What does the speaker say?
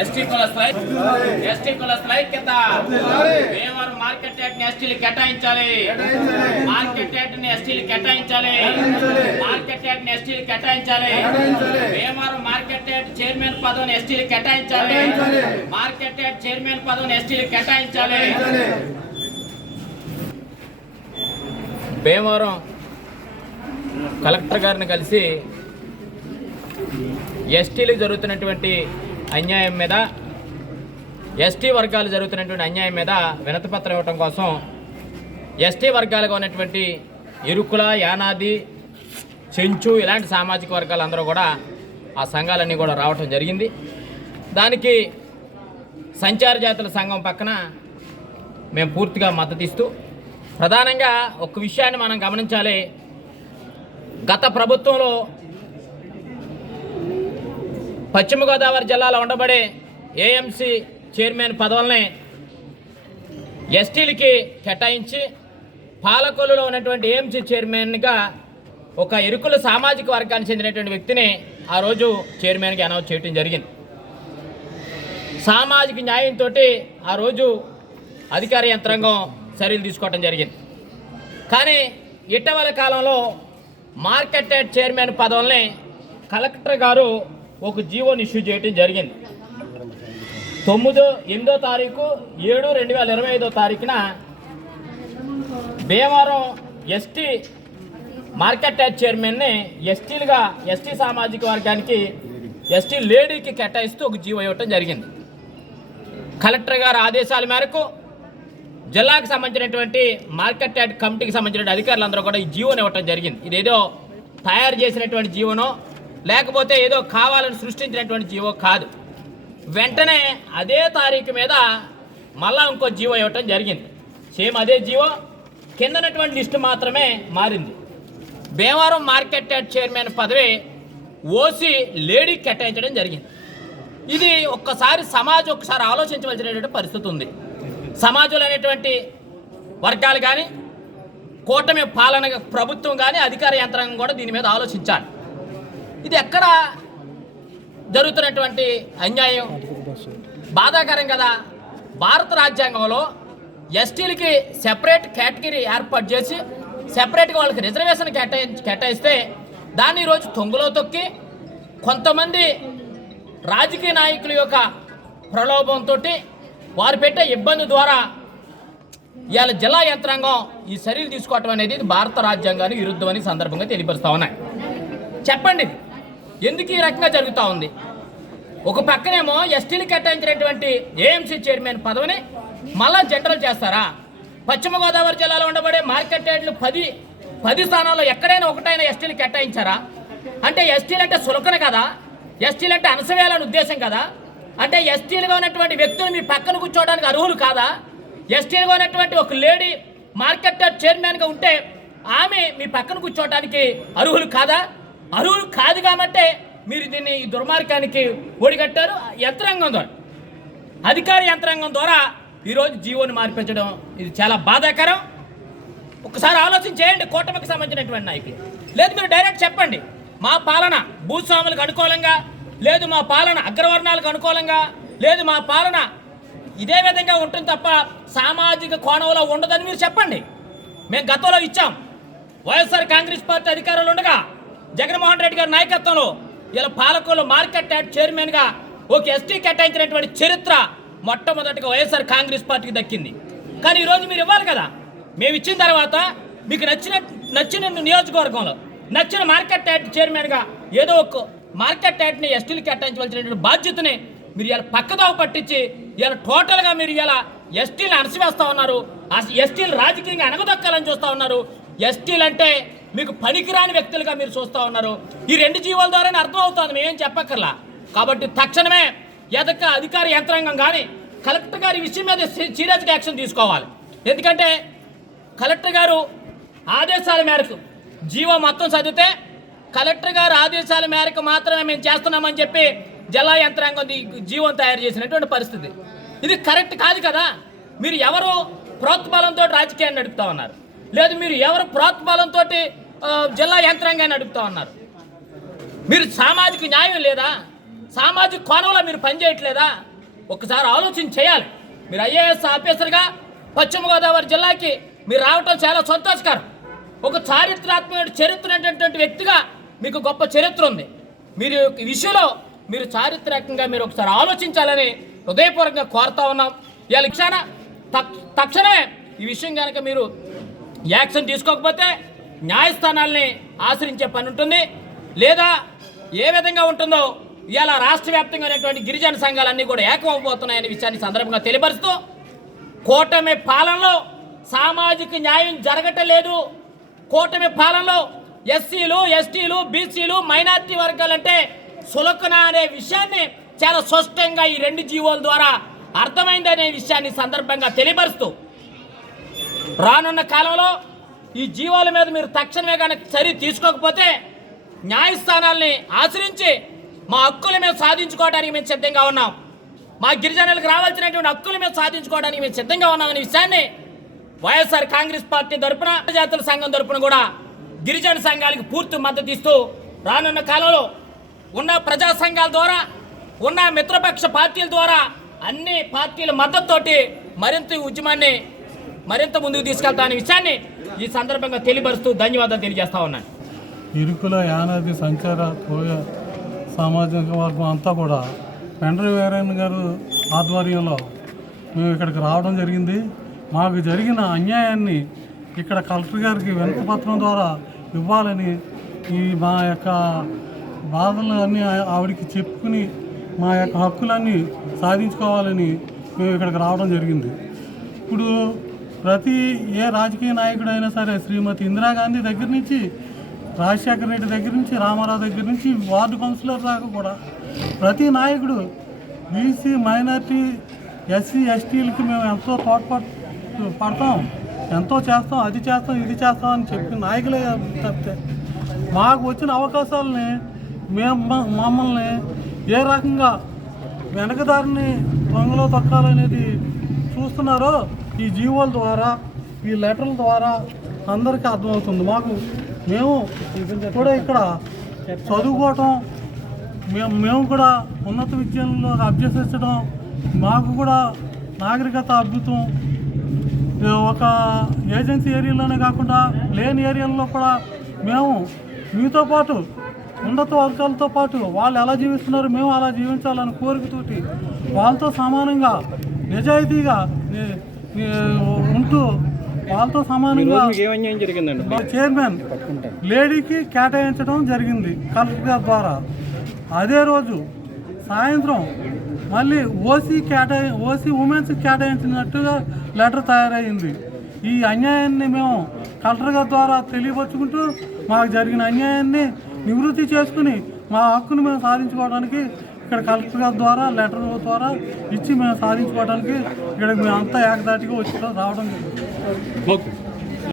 ST కులస్తుల ST కులస్తుల ఐక్యత Bhimavaram market యార్డ్ని ఎస్టీలు కేటాయించాలి. మార్కెట్ యార్డ్ని ఎస్టీలు కేటాయించాలి. మార్కెట్ యార్డ్ని ఎస్టీలు కేటాయించాలి. భీమవరం మార్కెట్ యార్డ్ చైర్మన్ పదవిని ఎస్టీలు కేటాయించాలి. మార్కెట్ యార్డ్ చైర్మన్ పదవిని ఎస్టీలు కేటాయించాలి. భీమవరం కలెక్టర్ గారిని కలిసి ఎస్టీలకు జరుగుతున్నటువంటి అన్యాయం మీద ఎస్టీ వర్గాలు జరుగుతున్నటువంటి అన్యాయం మీద వినతిపత్రం ఇవ్వటం కోసం ఎస్టీ వర్గాలుగా ఉన్నటువంటి ఇరుకుల యానాది చెంచు ఇలాంటి సామాజిక వర్గాలు అందరూ కూడా ఆ సంఘాలన్నీ కూడా రావటం జరిగింది. దానికి సంచార జాతుల సంఘం పక్కన మేము పూర్తిగా మద్దతు ఇస్తూ ప్రధానంగా ఒక విషయాన్ని మనం గమనించాలి. గత ప్రభుత్వంలో పశ్చిమ గోదావరి జిల్లాలో ఉండబడే ఏఎంసీ చైర్మన్ పదవుల్ని ఎస్టీలకి కేటాయించి పాలకొల్లులో ఉన్నటువంటి ఏఎంసీ చైర్మన్గా ఒక ఇరుకుల సామాజిక వర్గానికి చెందినటువంటి వ్యక్తిని ఆ రోజు చైర్మన్గా అనౌన్స్ చేయడం జరిగింది. సామాజిక న్యాయంతో ఆ రోజు అధికార యంత్రాంగం చర్యలు తీసుకోవడం జరిగింది. కానీ ఇటీవల కాలంలో మార్కెట్ చైర్మన్ పదవుల్ని కలెక్టర్ గారు ఒక జీవోని ఇష్యూ చేయడం జరిగింది. తొమ్మిదో ఎనిమిదో తారీఖు ఏడు రెండు వేల ఇరవై ఐదో తారీఖున భీమవరం ఎస్టీ మార్కెట్ యార్డ్ చైర్మన్ని ఎస్టీలుగా ఎస్టీ సామాజిక వర్గానికి ఎస్టీ లేడీకి కేటాయిస్తూ ఒక జీవో ఇవ్వటం జరిగింది. కలెక్టర్ గారి ఆదేశాల మేరకు జిల్లాకు సంబంధించినటువంటి మార్కెట్ యార్డ్ కమిటీకి సంబంధించిన అధికారులందరూ కూడా ఈ జీవోని ఇవ్వటం జరిగింది. ఇదేదో తయారు చేసినటువంటి జీవనో లేకపోతే ఏదో కావాలని సృష్టించినటువంటి జీవో కాదు. వెంటనే అదే తారీఖు మీద మళ్ళా ఇంకో జీవో ఇవ్వటం జరిగింది. సేమ్ అదే జీవో కిందనటువంటి లిస్టు మాత్రమే మారింది. భీమవరం మార్కెట్ యార్డ్ చైర్మన్ పదవి ఓసీ లేడీ కేటాయించడం జరిగింది. ఇది ఒక్కసారి సమాజం ఒకసారి ఆలోచించవలసినటువంటి పరిస్థితి ఉంది. సమాజంలో అనేటువంటి వర్గాలు కానీ కూటమి పాలన ప్రభుత్వం కానీ అధికార యంత్రాంగం కూడా దీని మీద ఆలోచించాలి. ఇది ఎక్కడ జరుగుతున్నటువంటి అన్యాయం? బాధాకరం కదా. భారత రాజ్యాంగంలో ఎస్టీలకి సెపరేట్ కేటగిరీ ఏర్పాటు చేసి సెపరేట్గా వాళ్ళకి రిజర్వేషన్ కేటాయి కేటాయిస్తే దాన్ని ఈరోజు తొంగులో తొక్కి కొంతమంది రాజకీయ నాయకుల యొక్క ప్రలోభంతో వారు పెట్టే ఇబ్బంది ద్వారా ఇవాళ జిల్లా యంత్రాంగం ఈ చర్యలు తీసుకోవటం అనేది ఇది భారత రాజ్యాంగానికి విరుద్ధమని సందర్భంగా తెలియపరుస్తా ఉన్నాయి. చెప్పండి. ఎందుకు ఈ రకంగా జరుగుతూ ఉంది? ఒక పక్కనేమో ఎస్టీలు కేటాయించినటువంటి ఏఎంసీ చైర్మన్ పదవిని మళ్ళా జనరల్ చేస్తారా? పశ్చిమ గోదావరి జిల్లాలో ఉండబడే మార్కెట్ యార్డులు పది పది స్థానాల్లో ఎక్కడైనా ఒకటైనా ఎస్టీలు కేటాయించారా? అంటే ఎస్టీలు అంటే సులకన కదా? ఎస్టీలు అంటే అనసవేయాలని ఉద్దేశం కదా? అంటే ఎస్టీలుగా ఉన్నటువంటి వ్యక్తులు మీ పక్కన కూర్చోవడానికి అర్హులు కాదా? ఎస్టీలుగా ఉన్నటువంటి ఒక లేడీ మార్కెట్ యార్డ్ చైర్మన్గా ఉంటే ఆమె మీ పక్కన కూర్చోవడానికి అర్హులు కాదా? అరువులు కాదు కాబట్టి మీరు దీన్ని ఈ దుర్మార్గానికి ఒడిగట్టారు యంత్రాంగం ద్వారా అధికార యంత్రాంగం ద్వారా ఈరోజు జీవోని మార్పించడం ఇది చాలా బాధాకరం. ఒకసారి ఆలోచన చేయండి కూటమికి సంబంధించినటువంటి నాయకులు. లేదు మీరు డైరెక్ట్ చెప్పండి. మా పాలన భూస్వాములకు అనుకూలంగా లేదు మా పాలన అగ్రవర్ణాలకు అనుకూలంగా లేదు మా పాలన ఇదే విధంగా ఉంటుంది తప్ప సామాజిక కోణంలో ఉండదని మీరు చెప్పండి. మేము గతంలో ఇచ్చాం. వైఎస్ఆర్ కాంగ్రెస్ పార్టీ అధికారంలో ఉండగా జగన్మోహన్ రెడ్డి గారి నాయకత్వంలో ఇలా పాలకులు మార్కెట్ యార్డ్ చైర్మన్గా ఒక ఎస్టీ కేటాయించినటువంటి చరిత్ర మొట్టమొదటిగా వైఎస్ఆర్ కాంగ్రెస్ పార్టీకి దక్కింది. కానీ ఈరోజు మీరు ఇవ్వాలి కదా? మేము ఇచ్చిన తర్వాత మీకు నచ్చిన నచ్చిన నియోజకవర్గంలో నచ్చిన మార్కెట్ యార్డ్ చైర్మన్గా ఏదో ఒక మార్కెట్ యార్డ్ని ఎస్టీలు కేటాయించవలసినటువంటి బాధ్యతని మీరు ఇలా పక్కదావ పట్టించి ఇలా టోటల్గా మీరు ఇలా ఎస్టీలు అణసివేస్తా ఉన్నారు. ఆ ఎస్టీలు రాజకీయంగా అనగదొక్కాలని చూస్తూ ఉన్నారు. ఎస్టీలు అంటే మీకు పనికిరాని వ్యక్తులుగా మీరు చూస్తూ ఉన్నారు. ఈ రెండు జీవాల ద్వారానే అర్థం అవుతుంది మేమేం చెప్పక్కర్లా. కాబట్టి తక్షణమే ఎదక అధికార యంత్రాంగం కానీ కలెక్టర్ గారి విషయం మీద సీరియస్గా యాక్షన్ తీసుకోవాలి. ఎందుకంటే కలెక్టర్ గారు ఆదేశాల మేరకు జీవో మొత్తం చదివితే కలెక్టర్ గారు ఆదేశాల మేరకు మాత్రమే మేము చేస్తున్నామని చెప్పి జిల్లా యంత్రాంగం ఈ తయారు చేసినటువంటి పరిస్థితి. ఇది కరెక్ట్ కాదు కదా? మీరు ఎవరు ప్రోత్బలంతో రాజకీయాన్ని నడుపుతా ఉన్నారు? లేదు మీరు ఎవరు ప్రోత్బలంతో జిల్లా యంత్రాంగాన్ని నడుపుతా ఉన్నారు. మీరు సామాజిక న్యాయం లేదా? సామాజిక కోణంలో మీరు పనిచేయట్లేదా? ఒకసారి ఆలోచన చేయాలి. మీరు ఐఏఎస్ ఆఫీసర్గా పశ్చిమ గోదావరి జిల్లాకి మీరు రావటం చాలా సంతోషకరం. ఒక చారిత్రాత్మక చరిత్ర అనేటటువంటి వ్యక్తిగా మీకు గొప్ప చరిత్ర ఉంది. మీరు ఈ విషయంలో మీరు చారిత్రకంగా మీరు ఒకసారి ఆలోచించాలని హృదయపూర్వకంగా కోరుతా ఉన్నాం. ఇవాళ ఇక్షాన తక్షణమే ఈ విషయం కనుక మీరు యాక్షన్ తీసుకోకపోతే న్యాయస్థానాల్ని ఆశ్రయించే పని ఉంటుంది. లేదా ఏ విధంగా ఉంటుందో ఇవాళ రాష్ట్ర వ్యాప్తంగా ఉన్నటువంటి గిరిజన సంఘాలన్నీ కూడా ఏకమైపోతున్నాయనే విషయాన్ని సందర్భంగా తెలియపరుస్తూ కూటమి పాలనలో సామాజిక న్యాయం జరగటలేదు. కూటమి పాలనలో ఎస్సీలు ఎస్టీలు బీసీలు మైనార్టీ వర్గాలంటే సులకన అనే విషయాన్ని చాలా స్పష్టంగా ఈ రెండు జీవోల ద్వారా అర్థమైందనే విషయాన్ని సందర్భంగా తెలియపరుస్తూ రానున్న కాలంలో ఈ జీవాల మీద మీరు తక్షణమే కనుక చర్య తీసుకోకపోతే న్యాయస్థానాల్ని ఆశ్రయించి మా హక్కుల మీద సాధించుకోవడానికి మేము సిద్ధంగా ఉన్నాం. మా గిరిజనులకు రావాల్సినటువంటి హక్కుల మీద సాధించుకోవడానికి మేము సిద్ధంగా ఉన్నామనే విషయాన్ని వైఎస్ఆర్ కాంగ్రెస్ పార్టీ తరపున జాతుల సంఘం తరపున కూడా గిరిజన సంఘాలకు పూర్తి మద్దతు ఇస్తూ రానున్న కాలంలో ఉన్న ప్రజా సంఘాల ద్వారా ఉన్న మిత్రపక్ష పార్టీల ద్వారా అన్ని పార్టీల మద్దతుతోటి మరింత ఉద్యమాన్ని మరింత ముందుకు తీసుకెళ్తానే విషయాన్ని ఈ సందర్భంగా తెలియపరుస్తూ ధన్యవాదాలు తెలియజేస్తా ఉన్నాను. ఇరుకుల యానాది సంచార కోయ సామాజిక వర్గం అంతా కూడా పెండ్ర వీరయ్య గారు ఆధ్వర్యంలో మేము ఇక్కడికి రావడం జరిగింది. మాకు జరిగిన అన్యాయాన్ని ఇక్కడ కలెక్టర్ గారికి వినతి పత్రం ద్వారా ఇవ్వాలని ఈ మా యొక్క బాధలు అన్నీ ఆవిడకి చెప్పుకుని మా యొక్క హక్కులన్నీ సాధించుకోవాలని మేము ఇక్కడికి రావడం జరిగింది. ఇప్పుడు ప్రతి ఏ రాజకీయ నాయకుడైనా సరే శ్రీమతి ఇందిరాగాంధీ దగ్గర నుంచి రాజశేఖర రెడ్డి దగ్గర నుంచి రామారావు దగ్గర నుంచి వార్డు కౌన్సిలర్ దాకా కూడా ప్రతి నాయకుడు బీసీ మైనార్టీ ఎస్సీ ఎస్టీలకి మేము ఎంతో తోడ్పడు పడతాం ఎంతో చేస్తాం అది చేస్తాం ఇది చేస్తాం అని చెప్పి నాయకులే తప్పితే మాకు వచ్చిన అవకాశాలని మేము మమ్మల్ని ఏ రకంగా వెనకదారిని దొంగలో తొక్కాలనేది చూస్తున్నారో ఈ జీవోల ద్వారా ఈ లెటర్ల ద్వారా అందరికీ అర్థమవుతుంది. మాకు మేము కూడా ఇక్కడ చదువుకోవటం మేము మేము కూడా ఉన్నత విద్యలో అభ్యసించడం మాకు కూడా నాగరికత అద్భుతం. ఒక ఏజెన్సీ ఏరియాలోనే కాకుండా లేని ఏరియాల్లో కూడా మేము మీతో పాటు ఉన్నత వర్గాలతో పాటు వాళ్ళు ఎలా జీవిస్తున్నారు మేము అలా జీవించాలని కోరికతోటి వాళ్ళతో సమానంగా నిజాయితీగా ఉంటూ వాళ్ళతో సమానంగా మా చైర్మన్ లేడీకి కేటాయించడం జరిగింది కలెక్టర్ గారి ద్వారా. అదే రోజు సాయంత్రం మళ్ళీ ఓసీ కేటాయి ఓసీ ఉమెన్స్కి కేటాయించినట్టుగా లెటర్ తయారైంది. ఈ అన్యాయాన్ని మేము కలెక్టర్ గారి ద్వారా తెలియపరుచుకుంటూ మాకు జరిగిన అన్యాయాన్ని నివృత్తి చేసుకుని మా హక్కును మేము సాధించుకోవడానికి ఇక్కడ కలెక్టర్ గారి ద్వారా లెటర్ ద్వారా ఇచ్చి మేము సాధించుకోవడానికి ఇక్కడ మేము అంతా ఏకదాటిగా వచ్చి రావడం జరిగింది ఓకే.